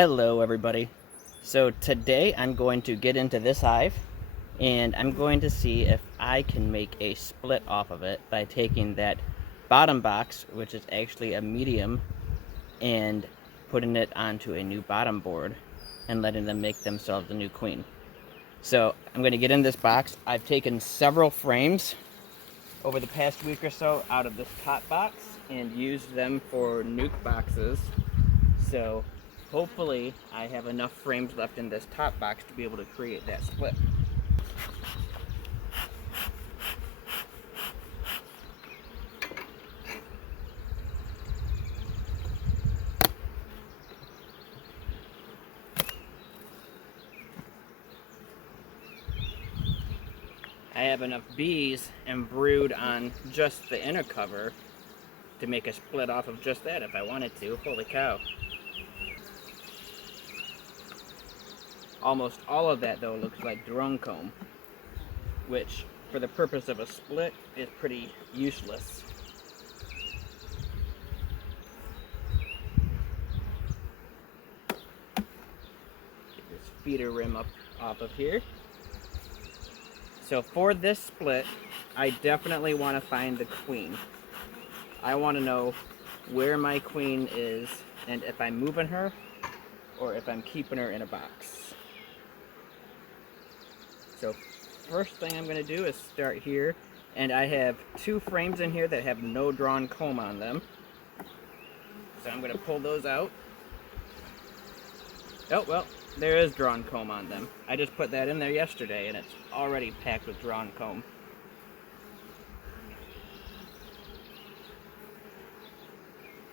Hello everybody. So today I'm going to get into this hive and I'm going to see if I can make a split off of it by taking that bottom box, which is actually a medium, and putting it onto a new bottom board and letting them make themselves a new queen. So I'm going to get in this box. I've taken several frames over the past week or so out of this top box and used them for nuke boxes. So hopefully I have enough frames left in this top box to be able to create that split. I have enough bees and brood on just the inner cover to make a split off of just that if I wanted to. Holy cow. Almost all of that though looks like drone comb, which for the purpose of a split is pretty useless. Get this feeder rim up off of here. So for this split, I definitely want to find the queen. I want to know where my queen is and if I'm moving her or if I'm keeping her in a box. So first thing I'm going to do is start here, and I have two frames in here that have no drawn comb on them. So I'm going to pull those out. Oh, well, there is drawn comb on them. I just put that in there yesterday and it's already packed with drawn comb.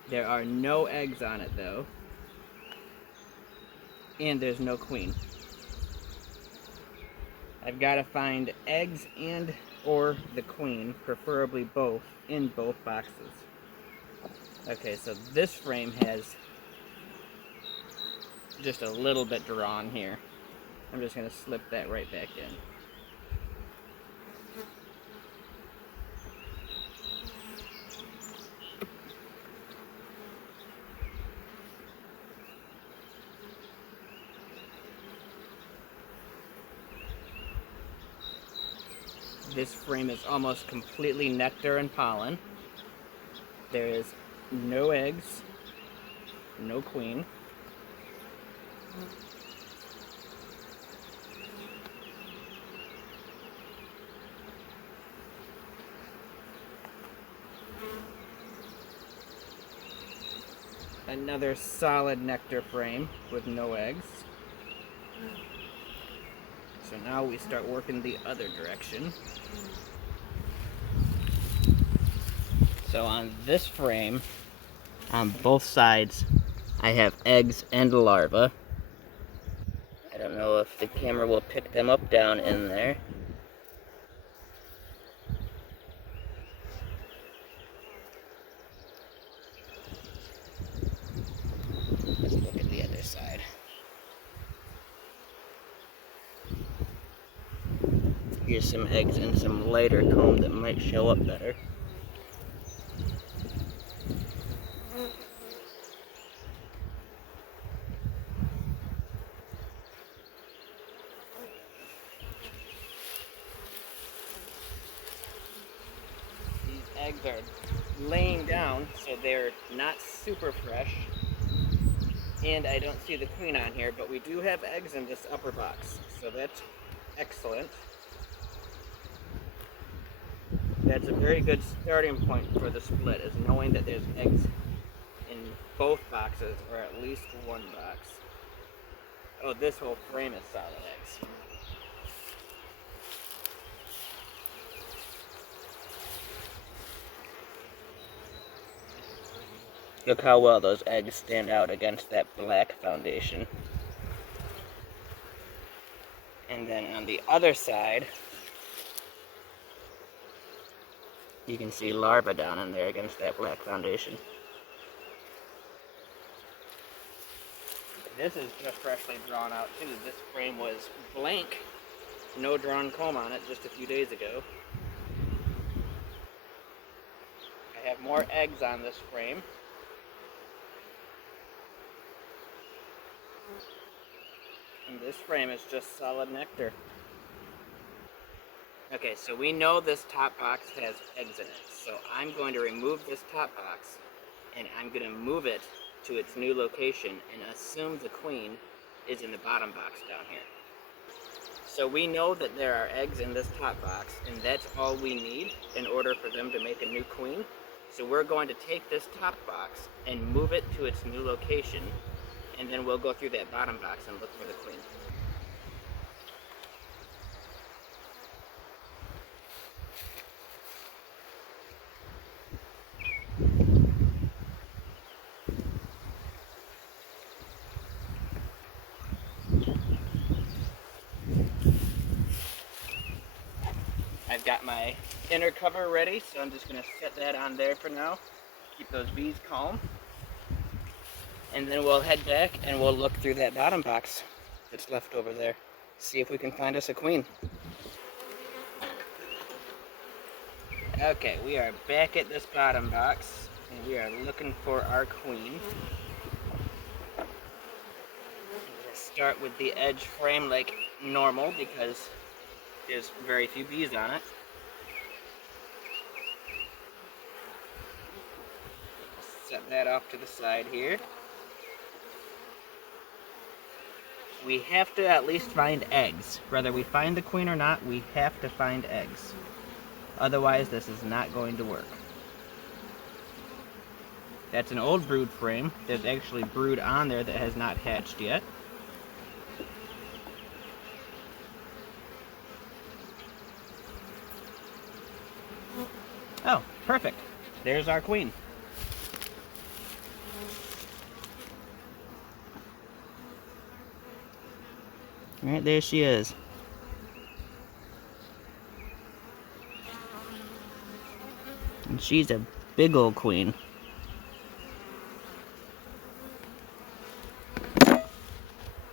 There are no eggs on it though. And there's no queen. I've got to find eggs and or the queen, preferably both, in both boxes. Okay, so this frame has just a little bit drawn here. I'm just going to slip that right back in. This frame is almost completely nectar and pollen. There is no eggs, no queen. Another solid nectar frame with no eggs. So now we start working the other direction. So on this frame, on both sides, I have eggs and larvae. I don't know if the camera will pick them up down in there. Let's look at the other side. Here's some eggs and some lighter comb that might show up better. These eggs are laying down, so they're not super fresh. And I don't see the queen on here, but we do have eggs in this upper box, so that's excellent. That's a very good starting point for the split, is knowing that there's eggs in both boxes, or at least one box. Oh, this whole frame is solid eggs. Look how well those eggs stand out against that black foundation. And then on the other side, you can see larvae down in there against that black foundation. This is just freshly drawn out too. This frame was blank, no drawn comb on it just a few days ago. I have more eggs on this frame. And this frame is just solid nectar. Okay, so we know this top box has eggs in it. So I'm going to remove this top box and I'm going to move it to its new location and assume the queen is in the bottom box down here. So we know that there are eggs in this top box, and that's all we need in order for them to make a new queen. So we're going to take this top box and move it to its new location, and then we'll go through that bottom box and look for the queen. I've got my inner cover ready, so I'm just going to set that on there for now. Keep those bees calm. And then we'll head back and we'll look through that bottom box that's left over there. See if we can find us a queen. Okay, we are back at this bottom box and we are looking for our queen. Let's start with the edge frame like normal because there's very few bees on it. Set that off to the side here. We have to at least find eggs. Whether we find the queen or not, we have to find eggs. Otherwise, this is not going to work. That's an old brood frame. There's actually brood on there that has not hatched yet. Oh, perfect. There's our queen. Right there she is. And she's a big old queen.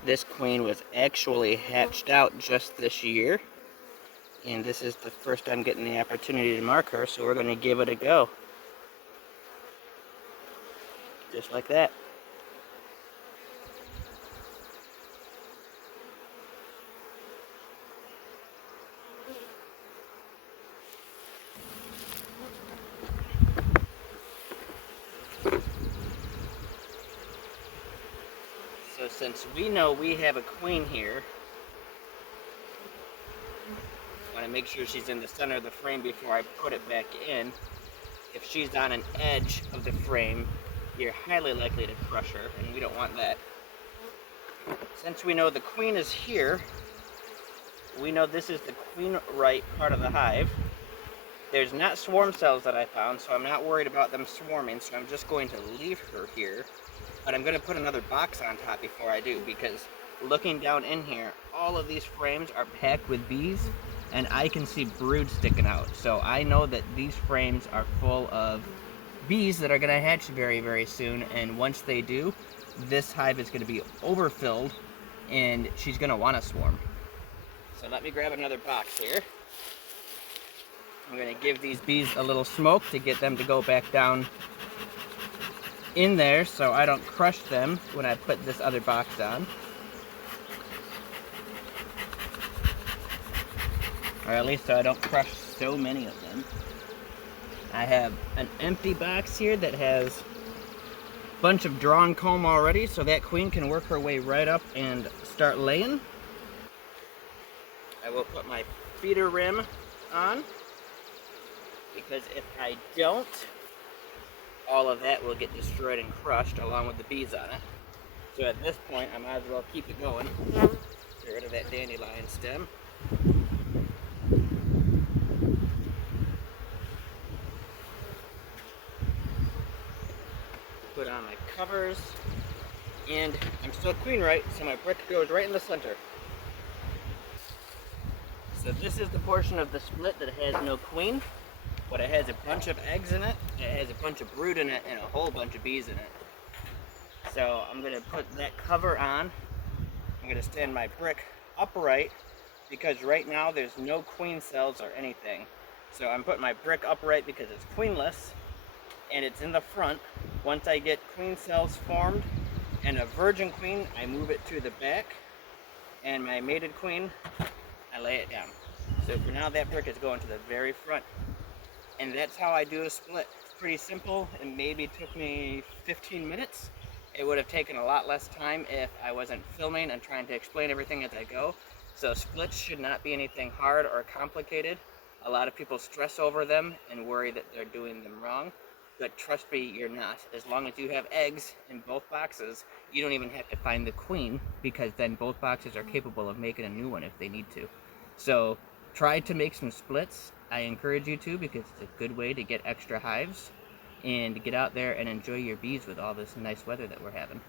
This queen was actually hatched out just this year. And this is the first time getting the opportunity to mark her, so we're going to give it a go. Just like that. So since we know we have a queen here, I want to make sure she's in the center of the frame before I put it back in. If she's on an edge of the frame, you're highly likely to crush her, and we don't want that. Since we know the queen is here, we know this is the queen right part of the hive. There's not swarm cells that I found, so I'm not worried about them swarming, so I'm just going to leave her here. But I'm going to put another box on top before I do, because looking down in here, all of these frames are packed with bees, and I can see brood sticking out. So I know that these frames are full of bees that are going to hatch very, very soon, and once they do, this hive is going to be overfilled, and she's going to want to swarm. So let me grab another box here. I'm going to give these bees a little smoke to get them to go back down in there so I don't crush them when I put this other box on. Or at least so I don't crush so many of them. I have an empty box here that has a bunch of drawn comb already, so that queen can work her way right up and start laying. I will put my feeder rim on, because if I don't, all of that will get destroyed and crushed along with the bees on it. So at this point, I might as well keep it going. Get rid of that dandelion stem. Put on my covers, and I'm still queen right, so my brick goes right in the center. So this is the portion of the split that has no queen, but it has a bunch of eggs in it, it has a bunch of brood in it, and a whole bunch of bees in it. So I'm going to put that cover on. I'm going to stand my brick upright, because right now there's no queen cells or anything. So I'm putting my brick upright because it's queenless, and it's in the front. Once I get queen cells formed and a virgin queen, I move it to the back. and my mated queen, I lay it down. So for now, that brick is going to the very front. And that's how I do a split. It's pretty simple. It maybe took me 15 minutes. It would have taken a lot less time if I wasn't filming and trying to explain everything as I go. So splits should not be anything hard or complicated. A lot of people stress over them and worry that they're doing them wrong. But trust me, you're not. As long as you have eggs in both boxes, you don't even have to find the queen, because then both boxes are capable of making a new one if they need to. So try to make some splits. I encourage you to, because it's a good way to get extra hives and get out there and enjoy your bees with all this nice weather that we're having.